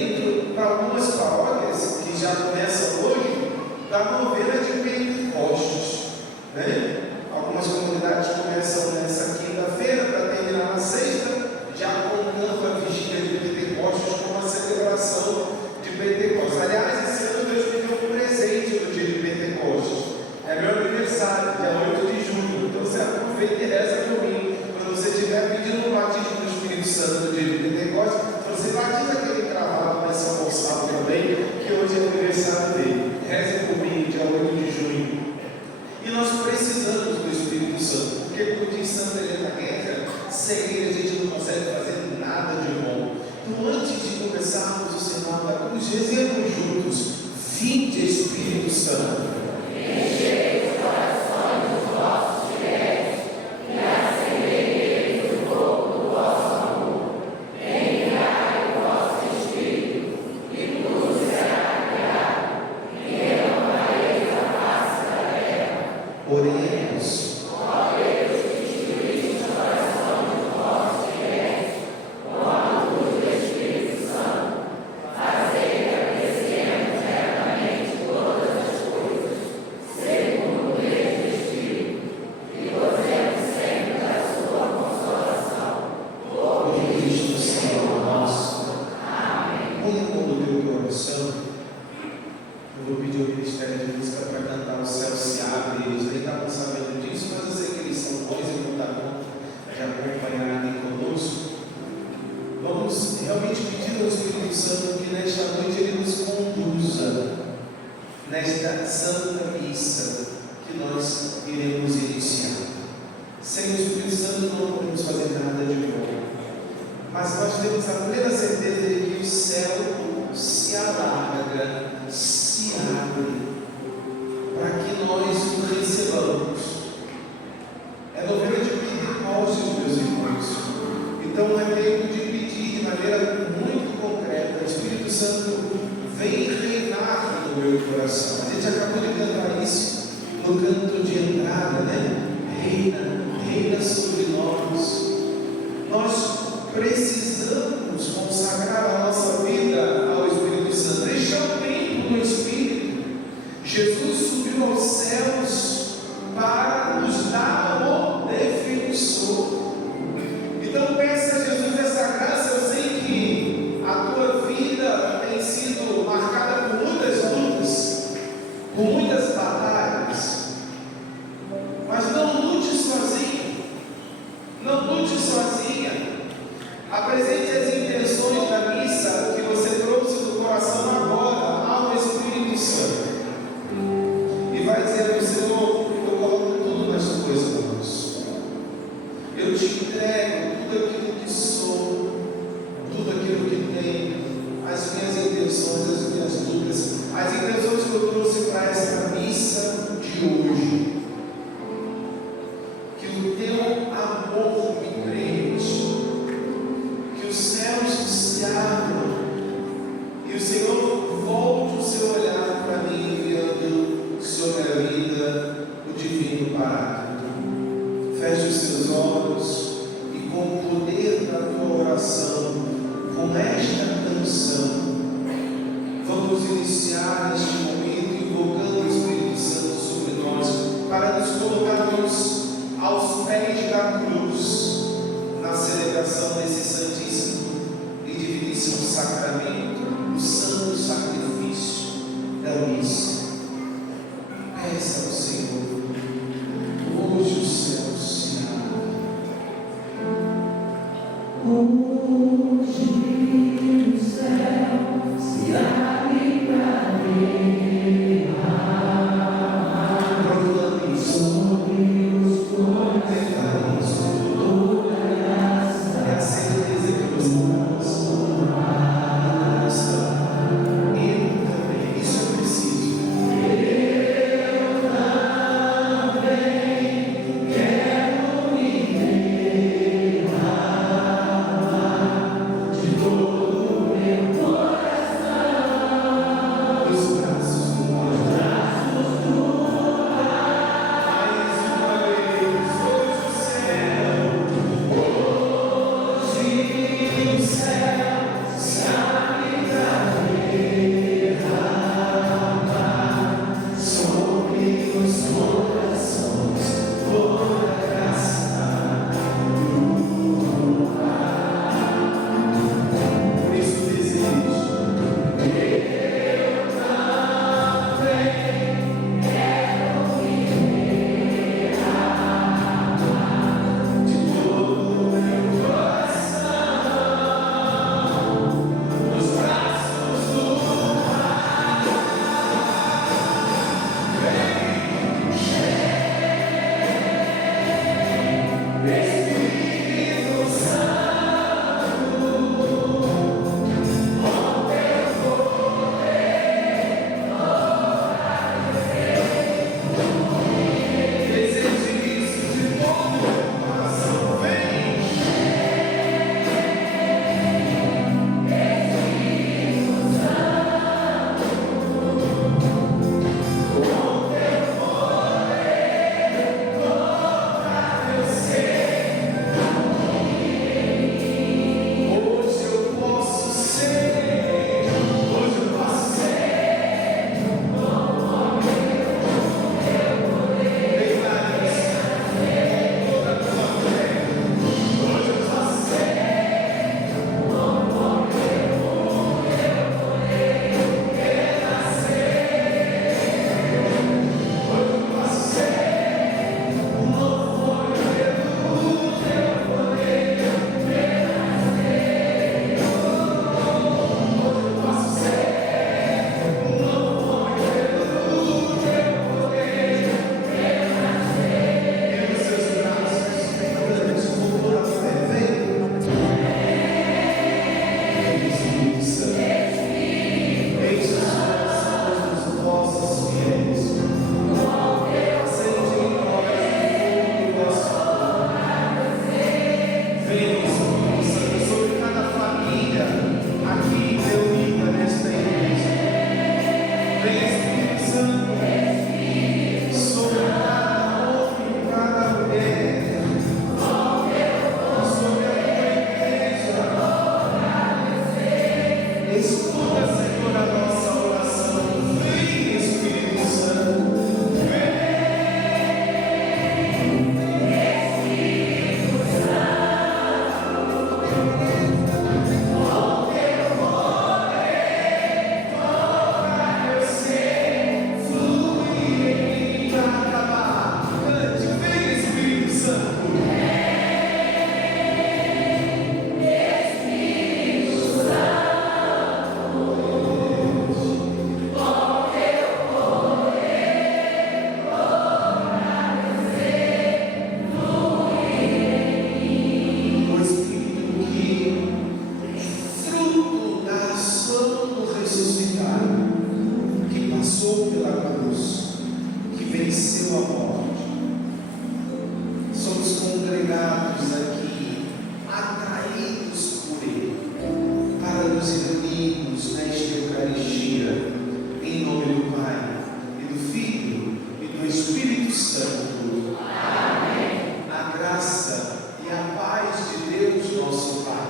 dentro, para algumas paróquias, que já começam hoje, da novena de Pentecostes, né? Algumas comunidades começam nessa quinta-feira para terminar na sexta, já contando a vigília de Pentecostes como uma celebração de Pentecostes. Aliás, esse ano Deus me deu um presente no dia de Pentecostes. É meu aniversário, dia 8 de julho. Então você aproveita e reza por mim. Quando você estiver pedindo o batismo do Espírito Santo no dia de Pentecostes, você batiza aquele cravado nessa Gonçalo também, que hoje é aniversário dele. Reze por mim, dia 8 de junho. E nós precisamos do Espírito Santo, porque, como diz Santa Helena Guerra, sem ele a gente não consegue fazer nada de bom. Então, antes de começarmos o sinal da cruz, rezemos juntos: vinde, Espírito Santo. Enchei os corações dos vossos fiéis e acendei neles o fogo do vosso amor. Enviai o vosso Espírito e tudo será criado, e renovareis a face da terra. Oremos. Ó Deus, que instruíste o coração dos vossos fiéis com a luz do Espírito Santo, fazei que apreciemos retamente todas as coisas, segundo o mesmo Espírito, e gozemos sempre da sua consolação. Por Cristo Senhor nosso. Amém. Põe a mão no teu coração. Eu vou pedir ao Ministério de Música para cantar O Céu Se Abre. Eles nem estavam sabendo disso, mas eu sei que eles são bons e não dá conta de acompanharem conosco. Vamos realmente pedir ao Espírito Santo que nesta noite Ele nos conduza nesta Santa Missa que nós iremos iniciar. Sem o Espírito Santo não podemos fazer nada de bom, mas nós temos a plena certeza de que o céu se alarga, se abre, para que nós o recebamos. É novena de Pentecostes, meus irmãos. Então é tempo de pedir de maneira muito concreta: Espírito Santo, vem reinar no meu coração. A gente acabou de cantar isso no canto de entrada, né? Reina sobre nós. Nós precisamos consagrar a nossa vida ao Espírito Santo. Este é o tempo do Espírito. Jesus subiu aos céus para nos dar o defensor. Então peça a Jesus essa graça. Eu sei que a tua vida tem sido marcada por muitas lutas, por muitas batalhas, mas não lute sozinho, não lute sozinha. Apresente as intenções da missa que você trouxe do coração agora ao Espírito Santo e vai dizer: Senhor, eu coloco tudo nas tuas mãos, eu te entrego tudo aquilo que sou, tudo aquilo que tenho, as minhas intenções, as minhas dúvidas, as intenções que eu trouxe para esta missa de hoje. Que o teu amor me preenche, que os céus se abram e o Senhor volte o seu olhar para mim, enviando sobre a vida o divino Paráclito. Feche os seus olhos e, com o poder da tua oração, com esta canção, vamos iniciar este momento invocando o Espírito Santo sobre nós, para nos colocarmos aos pés da cruz, na celebração desse santíssimo e diviníssimo sacramento, o santo sacrifício da missa. Peça ao Senhor: hoje o céu se abre. Hoje o céu se abre para mim. Proclame sobre os corações toda graça. É a certeza que você está. Eu também, isso eu preciso. venceu a morte. Somos congregados aqui, atraídos por Ele, para nos reunirmos nesta Eucaristia, em nome do Pai, e do Filho, e do Espírito Santo. Amém. A graça e a paz de Deus, nosso Pai,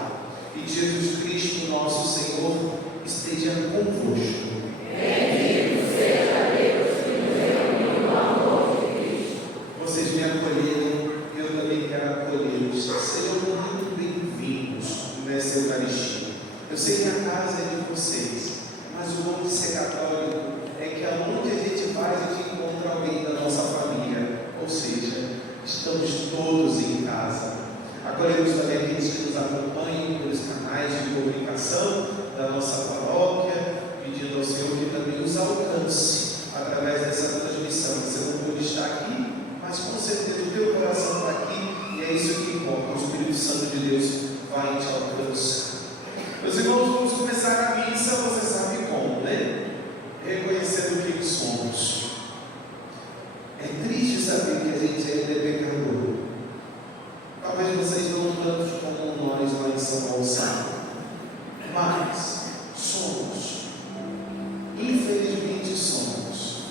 e de Jesus Cristo, nosso Senhor, esteja convosco. Bendito seja Deus que nos reuniu no amor de Cristo. Vocês me acolheram, eu também quero acolhê-los. Sejam muito bem-vindos nessa Eucaristia. Eu sei que a casa é de vocês, mas o bom de ser católico é que aonde a gente vai, a gente encontra alguém da nossa família. Ou seja, estamos todos em casa. Acolhemos também aqueles que nos acompanham pelos canais de comunicação da nossa paróquia, pedindo ao Senhor que também os alcance através dessa transmissão. Você não pode estar aqui, mas com certeza o teu coração está aqui e é isso que importa. O Espírito Santo de Deus vai te alcançar. Meus irmãos, vamos começar a missa, você sabe como, né? Reconhecendo quem somos. É triste saber que a gente ainda é pecador. Talvez vocês não tantos como nós lá em São Gonçalo, mas somos. Infelizmente somos.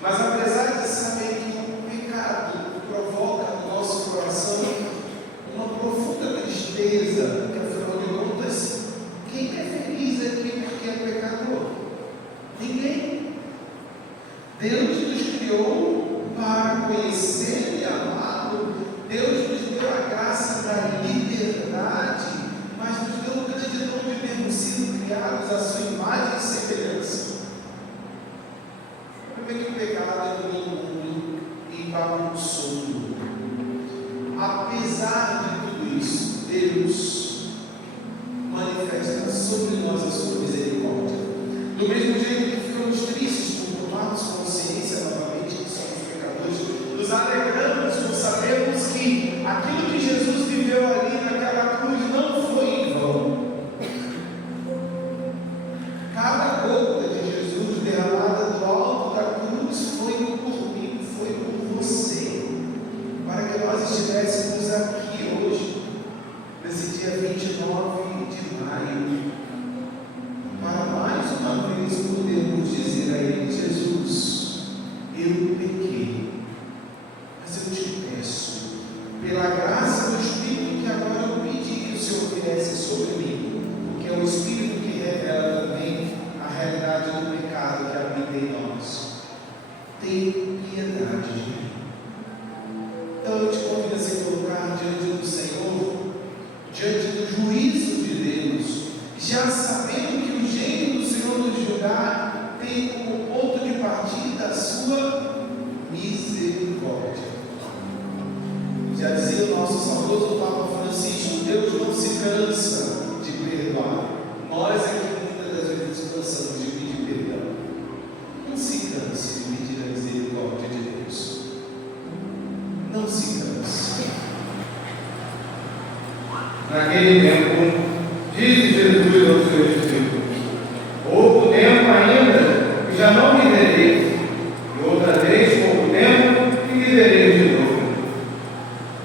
Mas apesar de saber que o pecado provoca no nosso coração uma profunda tristeza, que afinal de contas, quem é feliz aqui porque é pecador? Ninguém. Deus nos criou para conhecer e amá-lo. Deus nos deu a graça da liberdade, mas nos deu o grande dom de termos sido criados à sua imagem e semelhança. Como é que o pecado entrou no mundo e bagunçou tudo? Apesar de tudo isso, Deus manifesta sobre nós a sua misericórdia. Do mesmo jeito que ficamos tristes por tomarmos consciência novamente que somos pecadores, nos alegramos por sabermos que aquilo que Jesus viveu ali naquela cruz não foi em vão. Cada gota de Jesus derramada do alto da cruz foi por mim, foi por você, para que nós estivéssemos aqui hoje, nesse dia 29 de maio, para mais uma vez podermos dizer a Ele: Jesus, eu pequei, mas eu te peço, pela graça do Espírito que agora eu pedi que o Senhor viesse sobre mim, porque é o Espírito que revela também a realidade do pecado que habita em nós. Tem piedade de mim. Então eu te convido a se colocar diante do Senhor, diante do juízo de Deus, já sabendo que o jeito do Senhor nos julgar tem como ponto de partida a sua misericórdia. Já dizia o nosso saudoso Papa Francisco: Deus não se cansa de perdoar. Nós é que muitas das vezes cansamos de pedir perdão. Não se canse de pedir a misericórdia de Deus. Não se canse. Naquele tempo, disse Jesus aos seus discípulos: pouco tempo ainda, e já não me vereis, e outra vez pouco tempo, e me vereis de novo.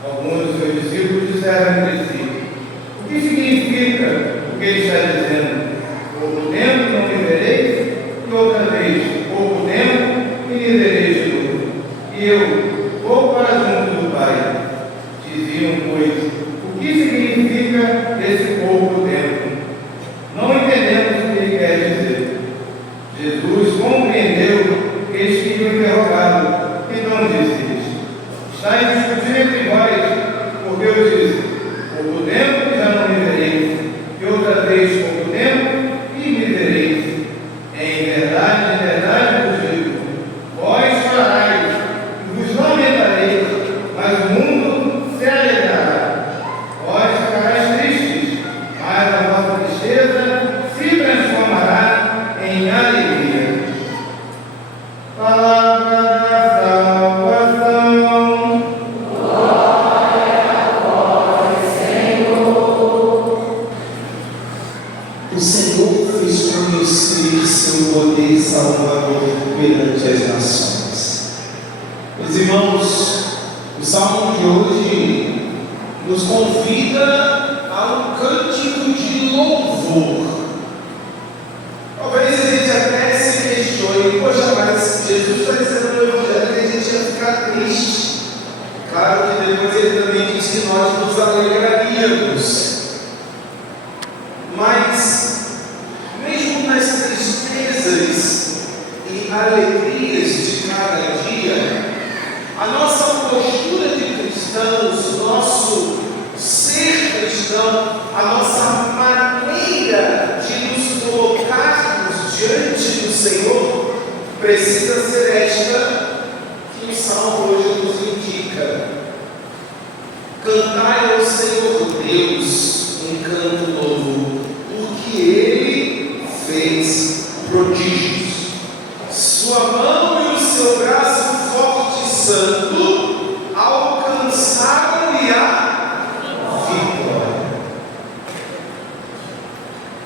Alguns dos seus discípulos disseram entre si: o que significa o que ele está dizendo? Pouco tempo não me vereis, e outra vez pouco tempo, e me vereis de novo. E eu vou para junto do Pai. Diziam, pois, o que significa esse pouco tempo? Não entendemos o que ele quer dizer. Jesus compreendeu que eles tinham interrogado, então disse-lhes: estáis discutindo entre vós, porque eu disse: pouco tempo já não me vereis, e outra vez pouco tempo e me vereis. Em verdade vos digo: vós chorais e vos lamentareis, mas o mundo se alegrará. Vós ficareis tristes, mas a vossa tristeza se transformará em alegria. Palavra da salvação. Glória a vós, Senhor. O Senhor fez conhecer seu poder salvador perante as nações. Meus Meus irmãos, o salmo de hoje nos convida a um cântico de louvor. Talvez a gente até se questione: poxa, mas Jesus está dizendo no Evangelho que a gente ia ficar triste. Claro que depois ele também diz que nós nos alegraríamos. Mas, mesmo nas tristezas e alegrias de cada dia, a nossa postura de cristãos, o nosso ser cristão, a nossa maneira de nos colocarmos diante do Senhor, precisa ser esta que o Salmo hoje nos indica: cantai ao Senhor Deus um canto novo, porque Ele fez prodígios. Sua mão e o seu braço forte e santo alcançaram-lhe a vitória.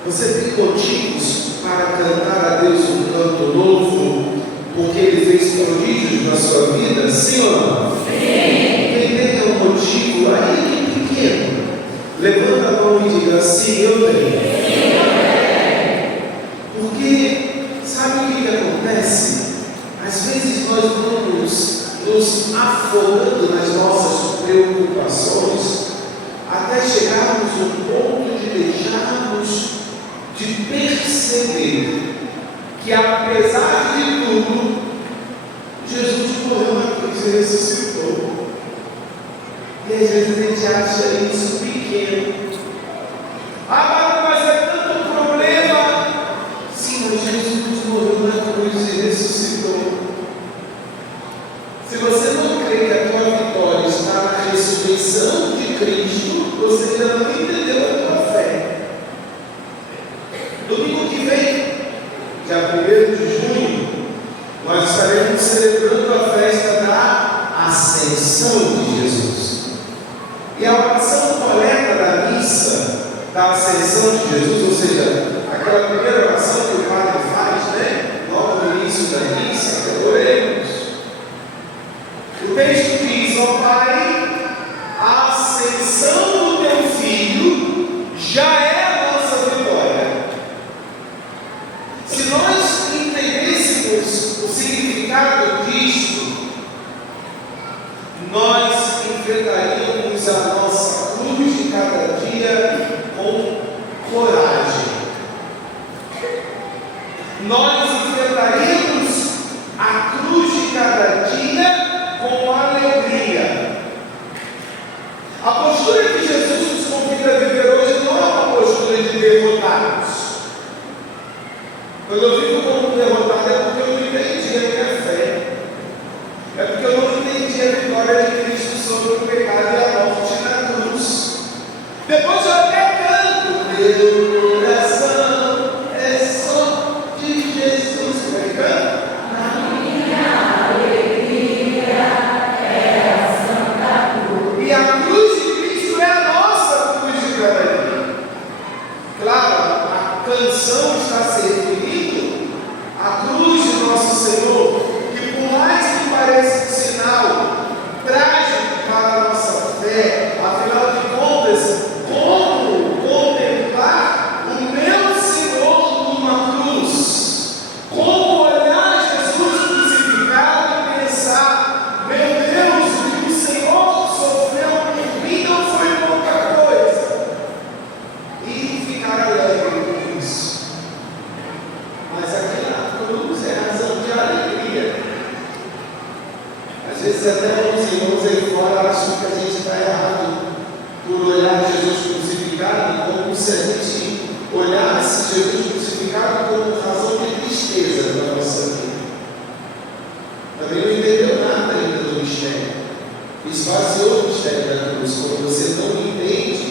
Você tem motivos para cantar a Deus um canto novo, porque Ele fez prodígios na sua vida? Sim ou não? Sim. Quem tem um motivo aí pequeno, levanta a mão e diga assim: eu tenho. Porque sabe o que acontece? Às vezes nós vamos nos afogando nas nossas preocupações até chegarmos ao ponto de deixarmos de perceber que, apesar de tudo, Jesus morreu na cruz e ressuscitou. E às vezes a gente acha isso pequeno. Mas é tanto problema. Sim, mas Jesus morreu na cruz e ressuscitou. Se você não crê que a tua vitória está na ressurreição de Cristo, você ainda não entendeu a tua fé. Domingo que vem, dia 1º de junho, nós estaremos celebrando a festa da Ascensão de Jesus. E a oração coleta da missa da Ascensão de Jesus, ou seja, aquela primeira oração que o padre faz, né? Logo no início da missa, oremos. O texto diz: ó Pai, a ascensão do teu Filho já é a nossa vitória. Se nós entendêssemos o significado disto, nós enfrentaríamos a nossa cruz de cada dia com coragem. Nós enfrentaríamos a cruz de cada dia com alegria. A postura que Jesus nos convida a viver hoje não é uma postura de derrotados. Quando eu vivo como derrotado é porque eu não entendi a minha fé. É porque eu não entendi a vitória de Cristo sobre o pecado e a morte na cruz. Depois eu até canto: meu coração é só de Jesus. Na minha alegria é a Santa Cruz. E a cruz de Cristo é a nossa cruz de cada dia. Claro, a canção está se referindo à cruz de nosso Senhor, que por mais que pareça um sinal trágico para a nossa fé, afinal de contas, como contemplar o meu Senhor numa cruz? Como olhar Jesus crucificado e pensar: meu Deus, o que o Senhor sofreu por mim não foi pouca coisa, e ficar alegre com isso. Mas aquela cruz é razão de alegria. Às vezes até os irmãos aí fora acham que a gente está errado por olhar Jesus crucificado como se a gente olhasse Jesus crucificado como razão de tristeza na nossa vida. Também não entendeu nada ainda do mistério. Esvaziou o mistério da cruz. Quando você não entende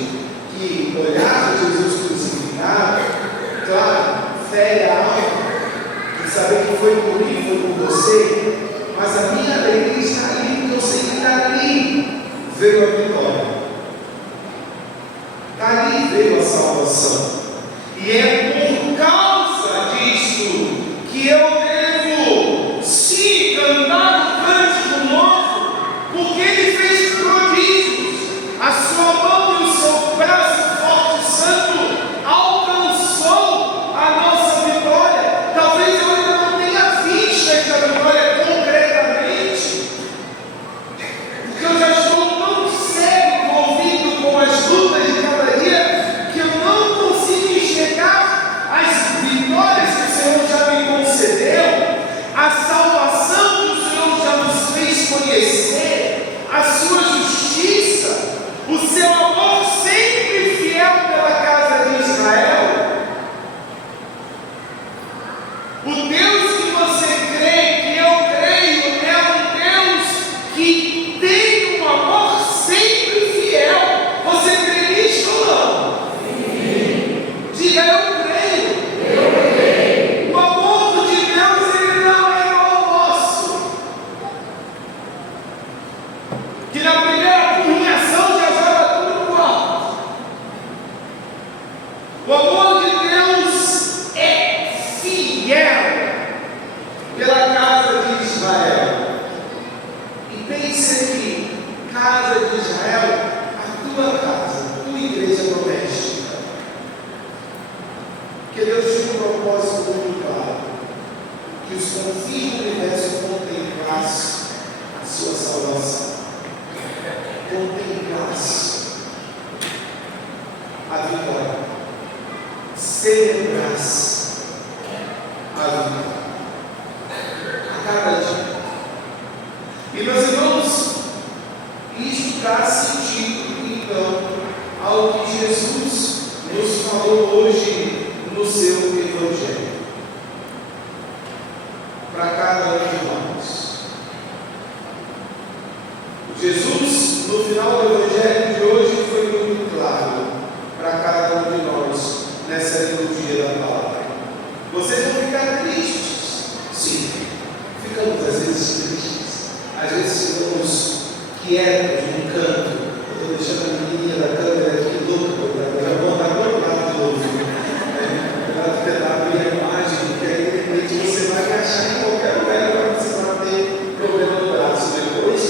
que olhar Jesus crucificado, claro, fere a alma, de saber que foi por mim, foi por você, mas a minha alegria está ali, porque eu sei que dali veio a vitória. Dali veio a salvação. E é por causa disso que eu devo, sim, cantar o cântico novo O Deus que você crê, que eu creio, é um Deus que tem um amor sempre fiel. Você crê nisso ou não? Sim. Diga, eu creio. O amor de Deus, ele não é igual ao nosso. Que na primeira punhação já joga tudo no alto. O amor de Deus é fiel pela casa de Israel. E pense aqui, casa de Israel, a tua casa, a tua igreja doméstica. Porque Deus tinha um propósito muito claro, que os confins do universo contemplassem a sua salvação, contemplassem a vitória, celebrassem a vitória. Cada dia. E meus irmãos, isso dá sentido, então, ao que Jesus nos falou hoje no seu Evangelho. Para cada um de nós. Jesus, no final do Evangelho de hoje, foi muito claro para cada um de nós nessa liturgia da palavra. Vocês vão ficar tristes? Sim. Ficamos às vezes tristes, às vezes ficamos quietos num canto. Eu estou deixando a menininha da câmera aqui louca, já vou andar para o lado de novo. Ela tentar abrir a imagem, porque aí de repente você vai achar em qualquer lugar para você não ter problema no braço depois.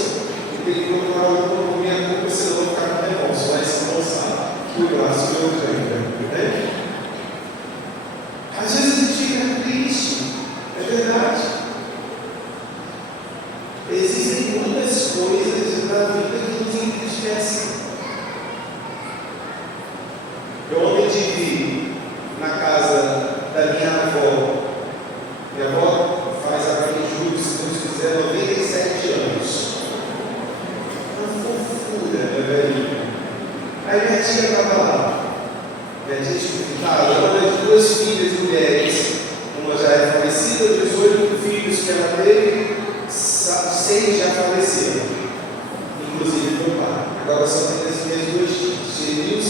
E tem que procurar uma minha culpa, senão eu vou ficar com remorso, mas não sabe que o braço meu ganha. Às vezes a gente fica triste, é verdade. Existem muitas coisas na vida que nos entristecem. Eu ontem estive na casa da minha avó. Minha avó faz agora em julho, se Deus quiser, 97 anos. Uma fofura, meu velhinho. Aí minha tia estava lá. Minha tia estava uma das duas filhas mulheres. Uma já é falecida, 18 filhos que ela teve. 6 já faleceram, inclusive meu pai. Agora só tem as minhas duas filhas, Genius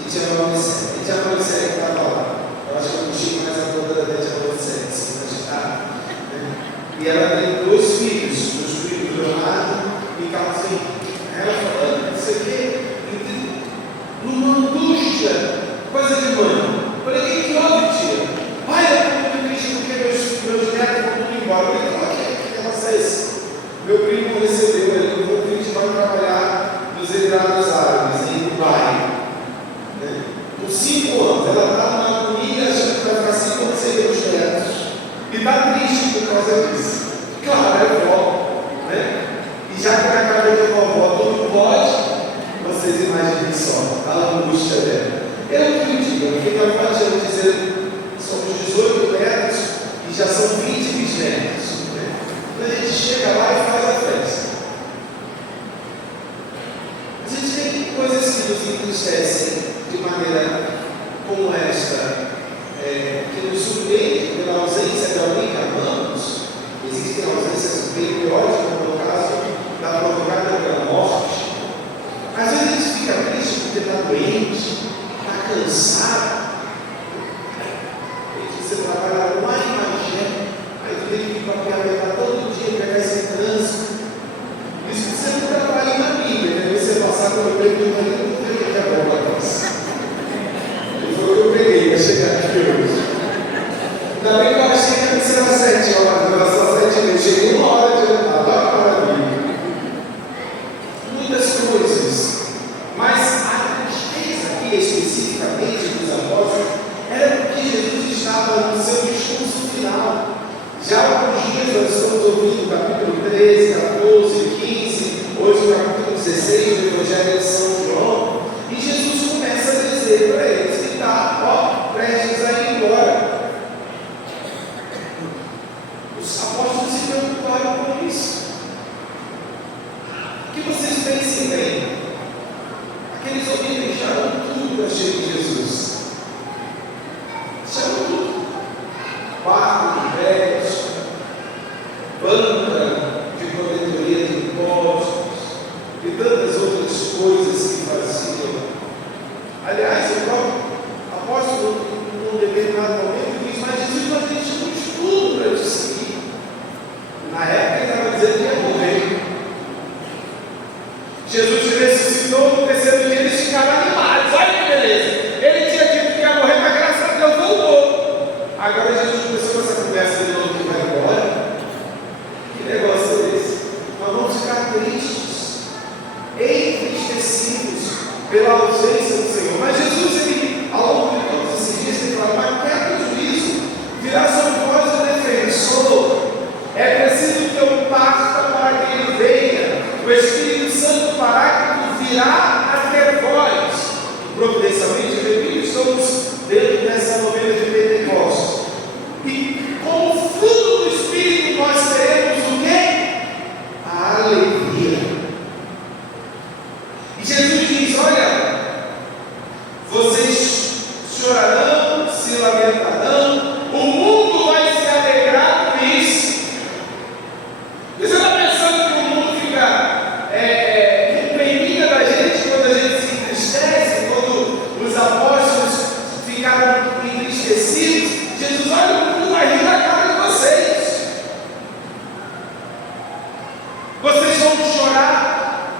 e Tia Mauricéia. E Tia Mauricéia que estava lá. Eu acho que eu puxei mais a conta da Tia Mauricéia, assim, tá? E ela tem 2 filhos, os filhos Leonardo e Carlzinho. Ela falando, não sei o quê, numa angústia, coisa de mãe. Eu falei, o que houve, tia? Ai, eu estou muito triste porque meus netos vão tudo embora. Eu falei, que negócio é esse? Meu primo recebeu ele, o convite para trabalhar nos Emirados Árabes, em Dubai. Com 5 anos, ela está numa agonia, achando que vai ficar 5 anos sem ver os netos. E está triste por causa disso. Claro, é vó, né? E já que na casa de vovó tudo pode, vocês imaginem só a angústia dela. Eu acredito, porque não adianta dizer somos 18 netos e já são 20 bisnetos. Quando a gente chega lá e faz a festa, a gente tem coisas que nos entristecem de maneira como esta, que nos surpreende pela ausência de alguém que amamos. Existem ausências periódicas, como no caso da provocada pela morte. Às vezes a gente fica triste porque está doente, está cansado. E você trabalha lá em Magé, aí tu tem que ir para pegar todo dia, pegar esse trânsito. Isso que você não trabalha na Bíblia, né? Você passar pelo peito do marido, não tem que é bom para nós. E foi o que eu peguei para chegar aqui hoje. Ainda bem que eu achei que ia ser às 7 horas, era só 7 eu cheguei 1 hora de jantar, lá para a Bíblia. Muitas coisas, mas a tristeza aqui especificamente dos apóstolos era porque Jesus estava no seu discurso final. Já há alguns dias nós estamos ouvindo o capítulo 13, 14, 15, hoje o capítulo 16 do Evangelho de São João, e Jesus começa a dizer para eles que está prestes a ir embora. Os apóstolos se preocuparam com isso. Que vocês pensem bem, aqueles homens deixaram tudo para chegar de Jesus. Deixaram tudo. Barco, banca de coletoria de impostos e tantas outras coisas que faziam. Aliás, o próprio apóstolo, num determinado momento, diz: mas Jesus, nós deixamos tudo para te seguir. Na época, ele estava dizendo que ia morrer. Jesus se ressuscitou no terceiro dia, eles ficaram animados. Olha que beleza! Ele tinha dito que ia morrer, mas graças a Deus voltou. Agora Jesus começou com essa conversa de novo que vai embora. Que negócio é esse? Nós vamos ficar tristes, entristecidos pela ausência do Senhor. Mas Jesus, ele, ao longo de todos esses dias, ele fala: mas quer do juízo, virá sobre vós o defensor. É preciso que eu parta para que ele venha. O Espírito Santo Paráclito virá até vós. Providencialmente, eu repito, estamos dentro dessa novena de Pentecostes. E com o fruto do Espírito nós teremos o quê? A alegria. E Jesus diz: olha, vocês chorarão, se lamentarão, o mundo vai se alegrar com isso. Você está pensando que o mundo fica com peninha da gente quando a gente se entristece, quando os apóstolos ficaram entristecidos? Jesus: olha, o mundo vai rir na cara de vocês. Vocês vão chorar,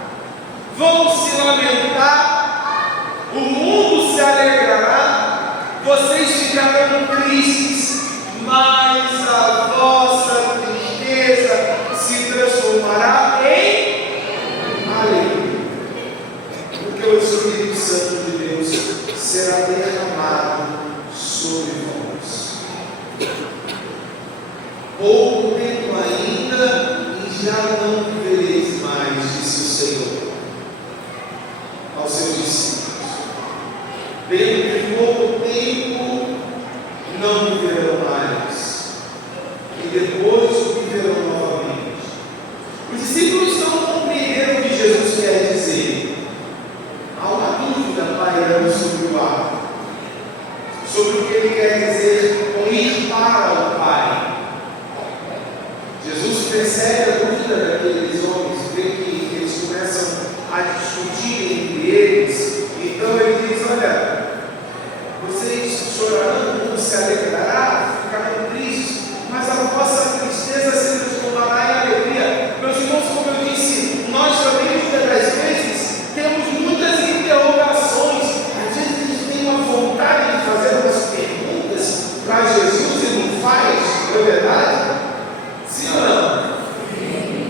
vão se lamentar, o mundo se alegrará, vocês ficarão tristes, mas a vossa tristeza se transformará em alegria, porque o Espírito Santo de Deus será derramado sobre vós. Pouco tempo ainda e já não vivereis mais, disse o Senhor aos seus discípulos. Dentro de pouco tempo não viverão mais, e depois viverão novamente. Os discípulos não compreenderam o que Jesus quer dizer. Há uma dúvida pairando sobre o ar, sobre o que ele quer dizer com ir para o Pai. Jesus percebe a dúvida daqueles homens, vê que eles começam a discutir entre eles. Então ele diz: olha, vocês chorarão, o mundo se alegrará, ficarão tristes, mas a vossa tristeza se transformará em alegria. Meus irmãos, como eu disse, nós também muitas das vezes temos muitas interrogações. Às vezes a gente tem uma vontade de fazer umas perguntas para Jesus e não faz, não é verdade? Sim ou não?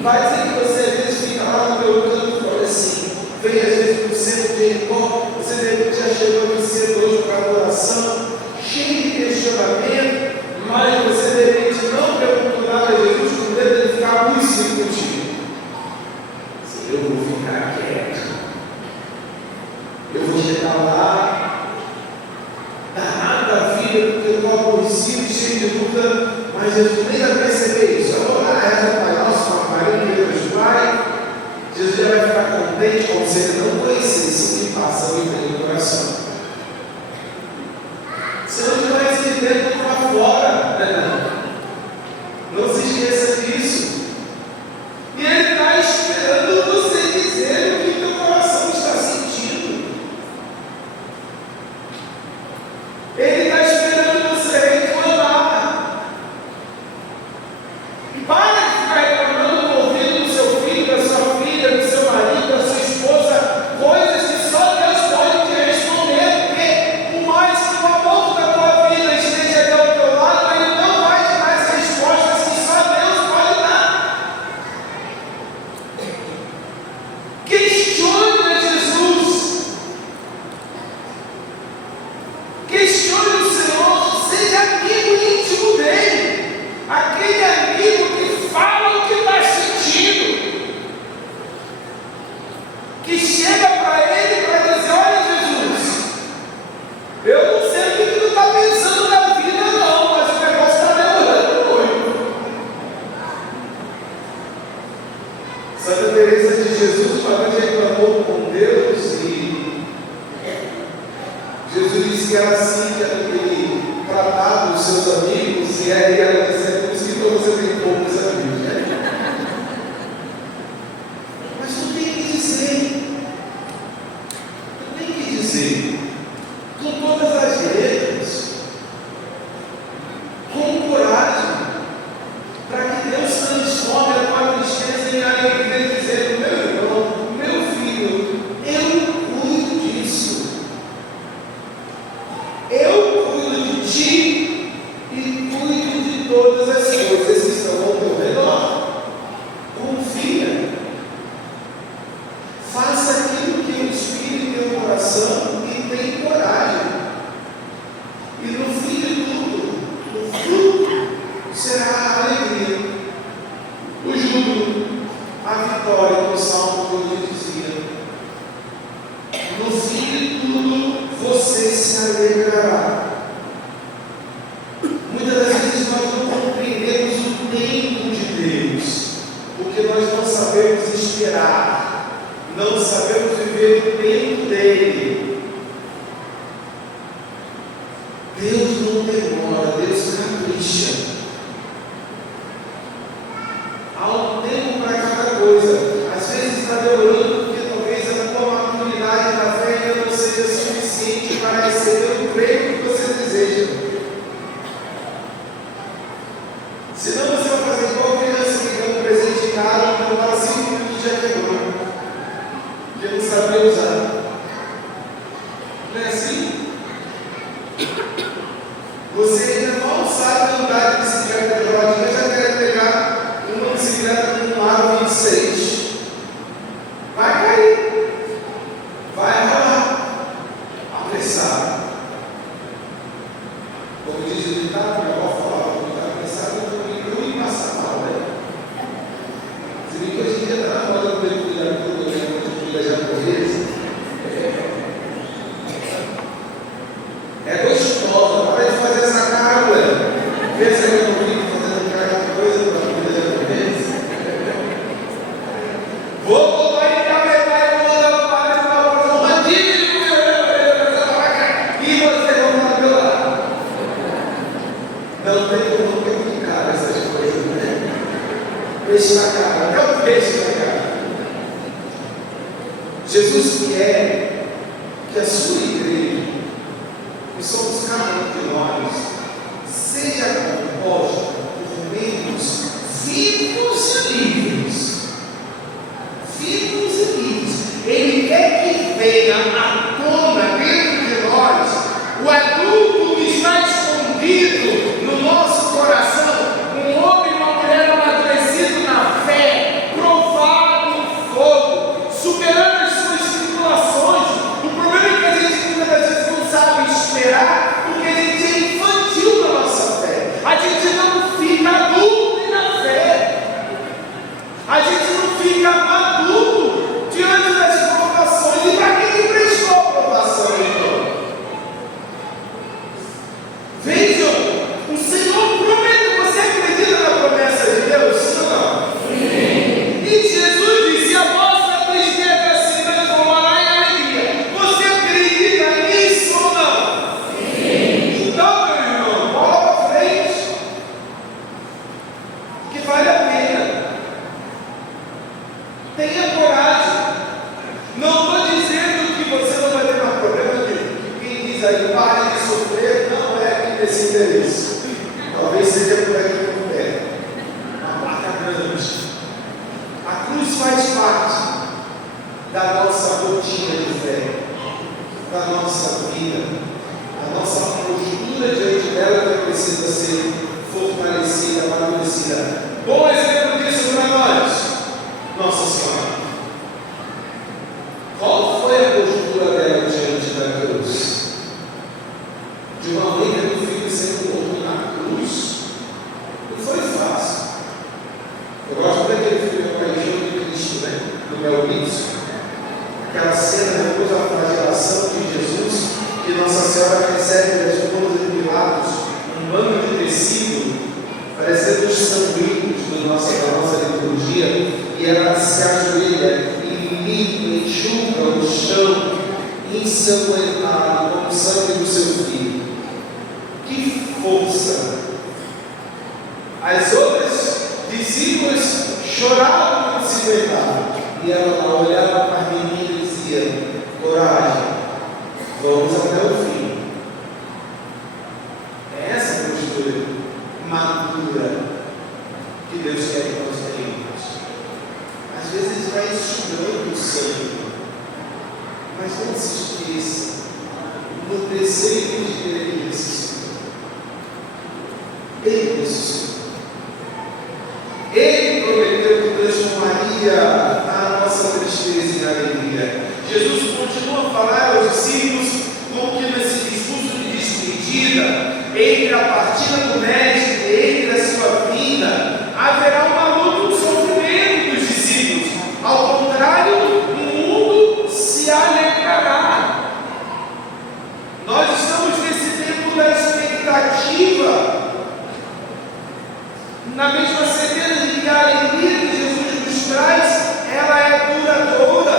Vai dizer que você às vezes fica lá no meu canto e fala assim, vem às vezes para o centro de Jericó, você de repente já chegou aqui cedo hoje para a adoração, cheio de questionamento, mas você de repente não perguntou nada a Jesus com medo de ficar muito simples contigo. Eu vou ficar quieto, eu vou chegar lá, danado da vida, porque eu estou aborrecido, cheio de dúvida, mas Jesus nem vai perceber isso. Eu vou lá, reza Pai Nosso, Maria, Deus Pai. Jesus já vai ficar contente como se ele não conhecesse o que passa dentro do coração. Senão ele vai se dentro para fora. Não se esqueça disso. E ele está esperando você dizer o que teu coração está sentindo. Ele está esperando você reclamar. Para de ficar reclamando no ouvido do seu filho, da sua filha, do seu marido, da sua esposa, coisas que só Deus pode te responder, porque por mais que o amor da tua vida esteja ali ao teu lado, ele não vai te dar as respostas que só Deus pode dar. Questione a Jesus. Questione o Senhor, seja amigo íntimo dele, aquele amigo que fala o que está sentindo, que chega para ele para dizer: olha, Jesus, eu não sei o que tu está pensando na vida não, mas o negócio está demorando muito. Santa Teresa de Jesus uma vez reclamou com Deus e Jesus disse que era assim que ele tratava os seus amigos, e aí ela disse: é por isso que você tem poucos amigos. todas as coisas que estão ao teu redor. Confia. Faça aquilo que o Espírito em teu coração e tem coragem. E no fim de tudo, o fruto será a alegria, o júbilo, a vitória, que o Salmo de hoje dizia. No fim de tudo, você se alegrará. Muitas das vezes nós não compreendemos o tempo de Deus, porque nós não sabemos esperar, não sabemos viver o tempo dele. Deus não demora, Deus capricha. Há um tempo para cada coisa. Às vezes está demorando porque talvez a tua maturidade na fé ainda não seja suficiente para receber o prêmio que você deseja. Senão você vai fazer igual criança que ganha um presente caro, então para 5 minutos já quebrou, porque não sabia usar. Não é assim? Você ainda mal sabe andar de bicicleta de rodinha, já quer pegar uma bicicleta com um aro 26. Vai cair, vai rolar, apressado. Como diz o ditado, minha avó falava, quando está apressado, eu não passa mal, né? Se bem que hoje em dia está na moda do mergulho da curva, da japonesa. É gostosa, para de fazer essa cara, ué. Pensa que eu não fico fazendo cada coisa para a comida japonesa. Vou botar em cabeçar e vou mandar para fazer um radinho e você não está do meu lado. Não tem como não ficar essas coisas, né? Peixe na cara, até o peixe na cara. Jesus quer que a sua igreja, que somos cada um de nós, seja composta por membros vivos e livres. Vivos e livres. Ele quer que venha à tona dentro de nós o adulto que está escondido no nosso coração, um homem e uma mulher amadurecido na fé, provado no fogo, superando as suas tribulações. O problema é que a gente muitas vezes não sabe esperar, porque a gente é infantil na nossa fé. A gente não fica adulto na fé. A gente não fica maduro diante das provações. E para quem prestou a provação, então? Vejam, o Senhor promete. Você acredita na promessa de Deus? Sim ou não? Sim. E Jesus disse: a vossa tristeza se transformará em alegria. Você acredita nisso ou não? Sim. Então, meu irmão, bola para frente, que vale a pena. Tenha coragem. Não estou dizendo que você não vai ter mais problema nenhum. Quem diz aí, pare de sofrer, não é aqui nesse interesse. Talvez seja por aqui por perto. Uma placa grande. A cruz faz parte da nossa rotina de fé, da nossa vida. A nossa postura diante dela que precisa ser fortalecida, amadurecida. Bom exemplo disso para nós, Nossa Senhora. Qual foi a postura dela diante da cruz? De uma mãe que o filho sendo morto na cruz, não foi fácil. Eu gosto daquele filme A Paixão de Cristo, né? Do Mel Gibson. Aquela cena depois da flagelação de Jesus, que Nossa Senhora recebe das mãos de Pilatos um bando de tecido, parecendo os sanguíneos da nossa liturgia, e ela se ajoelha e limpa, enxuga o chão ensanguentado com o sangue do seu filho. Que força! As outras discípulas choravam e se aguentavam, e ela olhava para a menina e dizia: coragem, vamos até o fim. É essa a postura madura que Deus quer que nós tenhamos. Às vezes vai enxugando o sangue, mas não se esqueça do preceito de que Ele ressuscitou. Ele ressuscitou. varia a nossa tristeza e alegria. Jesus continua a falar aos discípulos como que nesse discurso de despedida, entre a partida do Mestre, entre a sua vinda, haverá uma luta, um sofrimento dos discípulos. Ao contrário, o mundo se alegrará. Nós estamos nesse tempo da expectativa, na mesma certeza de que a alegria que Jesus nos traz, ela é duradoura.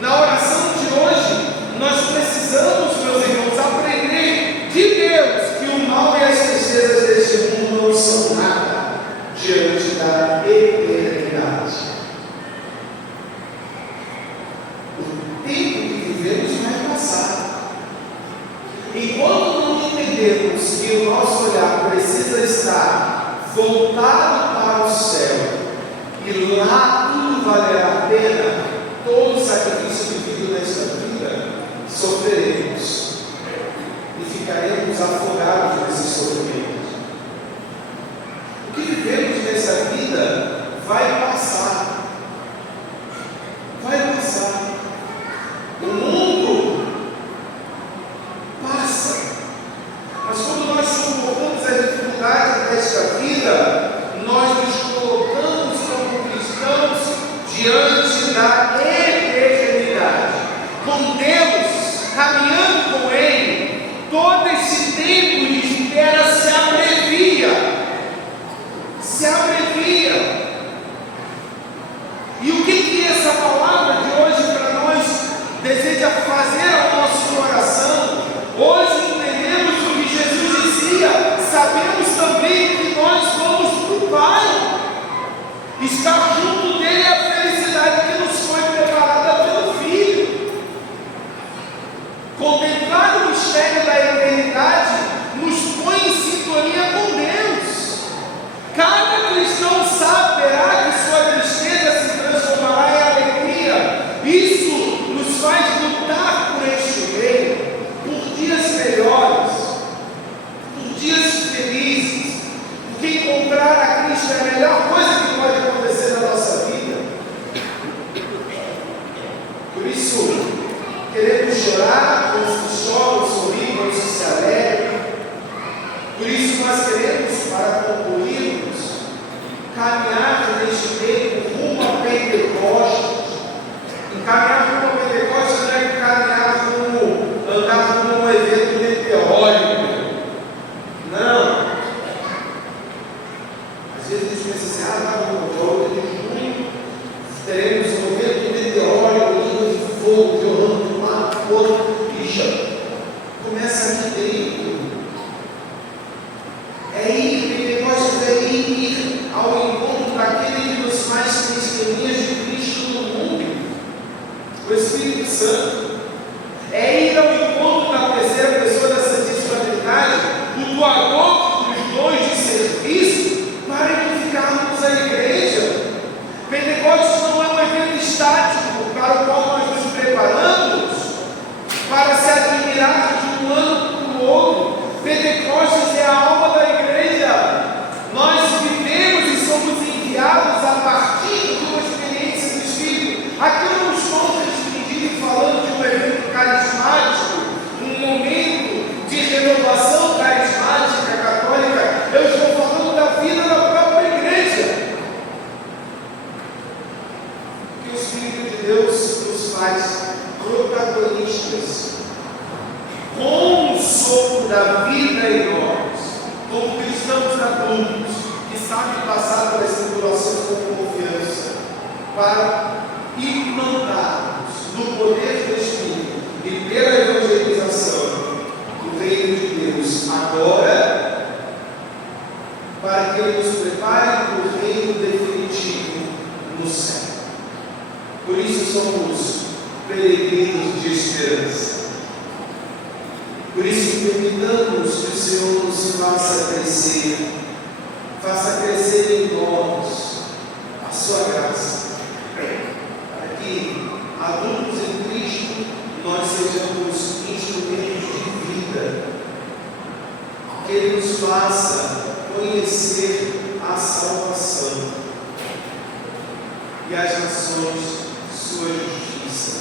Na oração de hoje, nós precisamos, meus irmãos, aprender de Deus que o mal e as tristezas deste mundo não são nada diante da eternidade. O tempo que vivemos vai passar. Enquanto não entendermos que o nosso olhar precisa estar voltado para o céu, e lá tudo valerá a pena, todo sacrifício vivido nesta vida, sofreremos e ficaremos afogados nesse sofrimento. O que vivemos nessa vida vai passar. Vai passar. O mundo passa. Mas quando nós suportamos as dificuldades desta vida, nós nos colocamos como cristãos diante da eternidade, com Deus, caminhando com Ele. Todo esse tempo de espera se abrevia. Se abrevia. E o que essa palavra de hoje para nós deseja fazer ao nosso coração? Hoje entendemos o que Jesus dizia, sabemos também que nós vamos para o Pai. Estar junto dele é a felicidade que nos foi preparada pelo Filho. Contemplar o mistério da eternidade nos põe em sintonia com Deus. Cada cristão saberá que sua tristeza se transformará em alegria. Isso nos faz lutar por este reino, por dias melhores, por dias felizes, porque encontrar a Cristo é a melhor coisa que pode acontecer na nossa vida. Por isso, queremos chorar, quando se chora, sorrir, quando se alegra. Por isso, nós queremos, para concluirmos, caminhar neste tempo rumo a Pentecostes. Caminhar rumo a Pentecostes não é caminhar como andar num evento meteórico. Não. Às vezes a gente pensa assim, no dia 8 de junho teremos um evento meteórico, língua de fogo, violando de um lado para o outro, e já começa aqui dentro. É ir, Pentecostes é ir ao encontro daquele que nos faz testemunhas de Cristo no mundo, o Espírito Santo. É ir ao encontro da terceira pessoa da Santíssima Trindade, o doador dos dons de serviço, para edificarmos a igreja. Pentecostes não é um evento estático para o qual nós nos preparamos para se admirar de um ano para o outro. Pentecostes é a alma da igreja. Nós vivemos e somos enviados a partir de uma experiência do Espírito. Aqui eu não estou restringindo falando de um evento carismático, um momento de renovação carismática católica. Eu estou falando da vida da própria igreja. Que o Espírito de Deus nos faz protagonistas com o sopro da vida em nós, como cristãos adultos que sabem passar por essa tribulação com confiança, para implantarmos no poder do Espírito e pela evangelização o reino de Deus agora, para que Ele nos prepare para o reino definitivo no céu. Por isso somos peregrinos de esperança. Por isso permitamos que o Senhor nos faça crescer em nós a sua graça, para que adultos em Cristo nós sejamos instrumentos de vida, que Ele nos faça conhecer a salvação, e as nações sua justiça.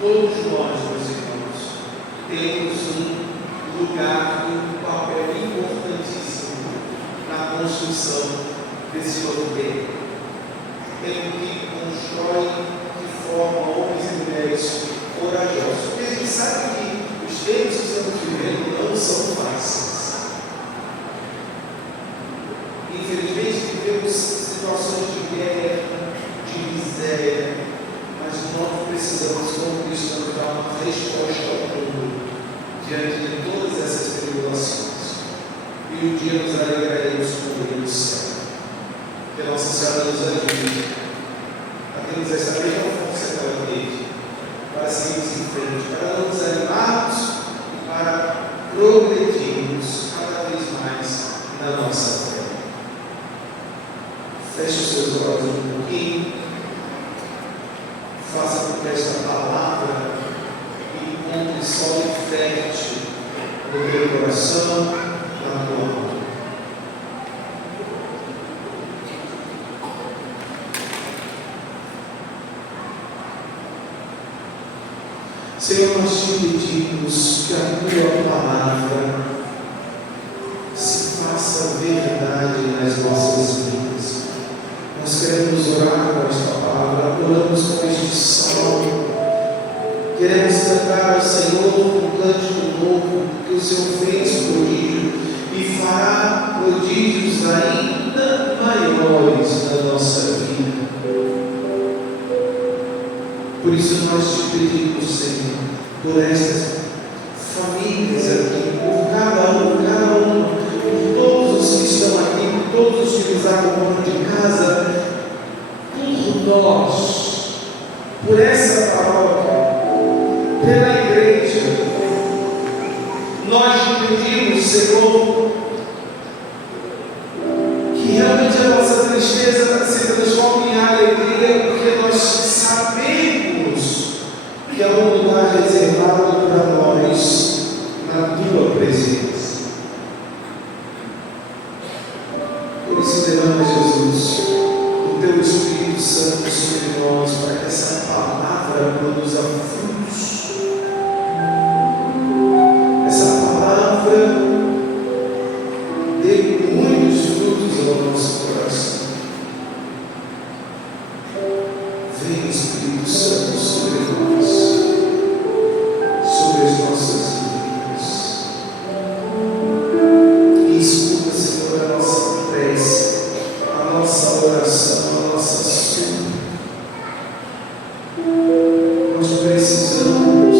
Todos nós, meus irmãos, temos um lugar e um papel importantíssimo na construção desse novo reino. Reino que constrói, que forma homens e mulheres corajosos. Porque a gente sabe que os tempos que estamos vivendo não são fáceis. Infelizmente, vivemos situações de guerra, de miséria, mas nós precisamos, como cristãos, dar uma resposta ao mundo diante de todas essas tribulações. E um dia nos alegraremos com o reino do céu. Que a Nossa Senhora nos ajude a termos essa mesma força que ela teve, para seguirmos em frente, para não desanimarmos e para progredirmos cada vez mais na nossa fé. Feche os seus olhos um pouquinho, faça com que esta palavra encontre solo fértil no teu coração, na tua alma. Senhor, nós te pedimos que a tua palavra se faça verdade nas nossas vidas. Nós queremos orar com esta palavra, oramos com este salmo. Queremos cantar ao Senhor um cântico novo, que o Senhor fez prodígio e fará prodígios ainda maiores na nossa vida. Por isso nós te pedimos, Senhor, por estas famílias aqui, por cada uma, por todos os que estão aqui, por todos os que nos acompanham de casa, por nós, por essa paróquia, pela igreja. Nós te pedimos, Senhor, que realmente a nossa tristeza se transforme em alegria, porque nós sabemos que há um lugar reservado para nós na tua presença. Por isso, derrama, Jesus, o teu Espírito Santo sobre nós, para que essa palavra produza frutos. Essa palavra dê muitos frutos ao nosso coração. Vem, Espírito Santo, sobre nós, sobre as nossas vidas. E escuta, Senhor, a nossa prece, a nossa oração, a nossa súplica. Nós precisamos,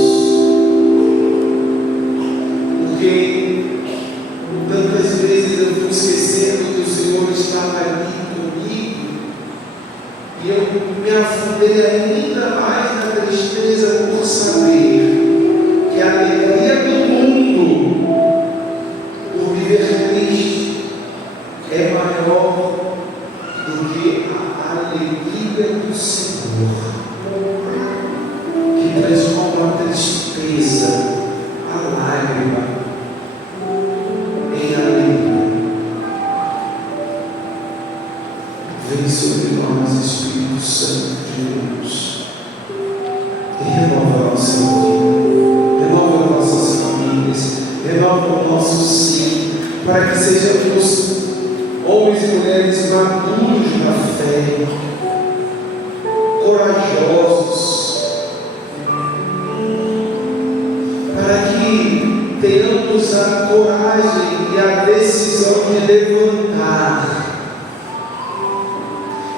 porque tantas vezes eu fui esquecendo que o Senhor estava ali comigo, e eu me afundei ainda mais na tristeza por saber que a alegria do mundo, por viver triste, é maior do que a alegria do Senhor, que transforma a tristeza, a lágrima, em alegria. Vem sobre nós, Espírito Santo de Deus, e renova a nossa vida, renova nossas famílias, renova o nosso sim, para que sejamos homens e mulheres maduros na fé, corajosos, para que tenhamos a coragem e a decisão de levantar,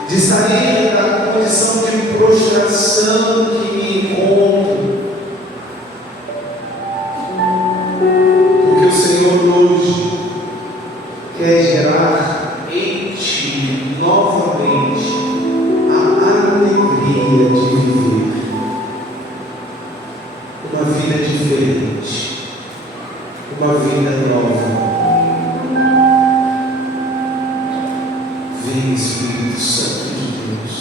de sair da condição de prostração que me encontro, porque o Senhor hoje quer gerar em ti novamente a alegria de viver uma vida diferente, uma vida nova. Vem, Espírito Santo de Deus,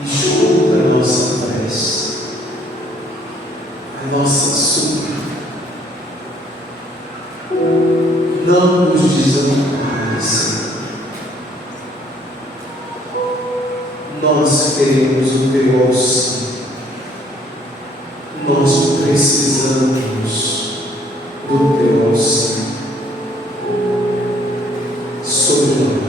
e escuta a nossa prece, a nossa súplica. Não nos desampares, Senhor. queremos o teu auxílio. Nós precisamos do teu auxílio sobre nós.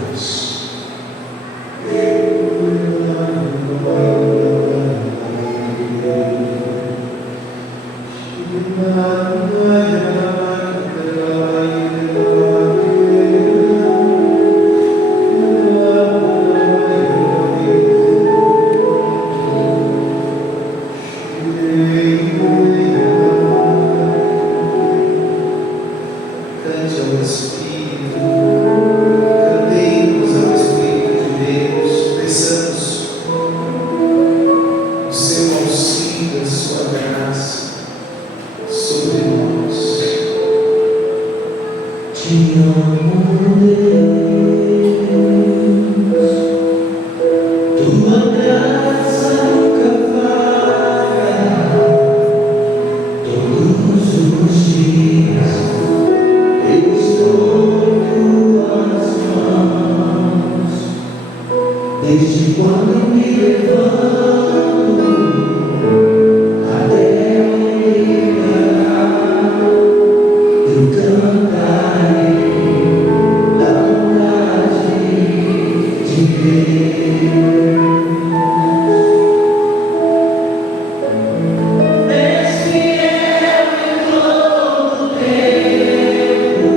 Cante ao Espírito, cantemos ao Espírito de Deus, peçamos o seu auxílio, a sua graça sobre nós. Te amo, Deus, tua graça nunca falha, todos os dias eu estou em tuas mãos, desde quando me levanto até eu liberar, eu cantarei da bondade de Deus. És fiel em todo tempo,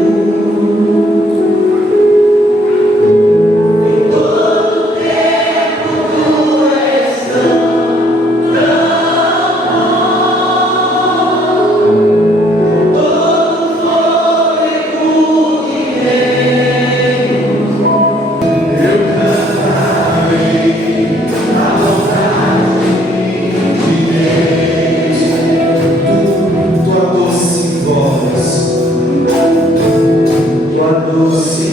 em todo tempo tu és tão bom. Todo fôlego que tenho, eu cantarei a bondade de Deus. Tua doce voz, tua doce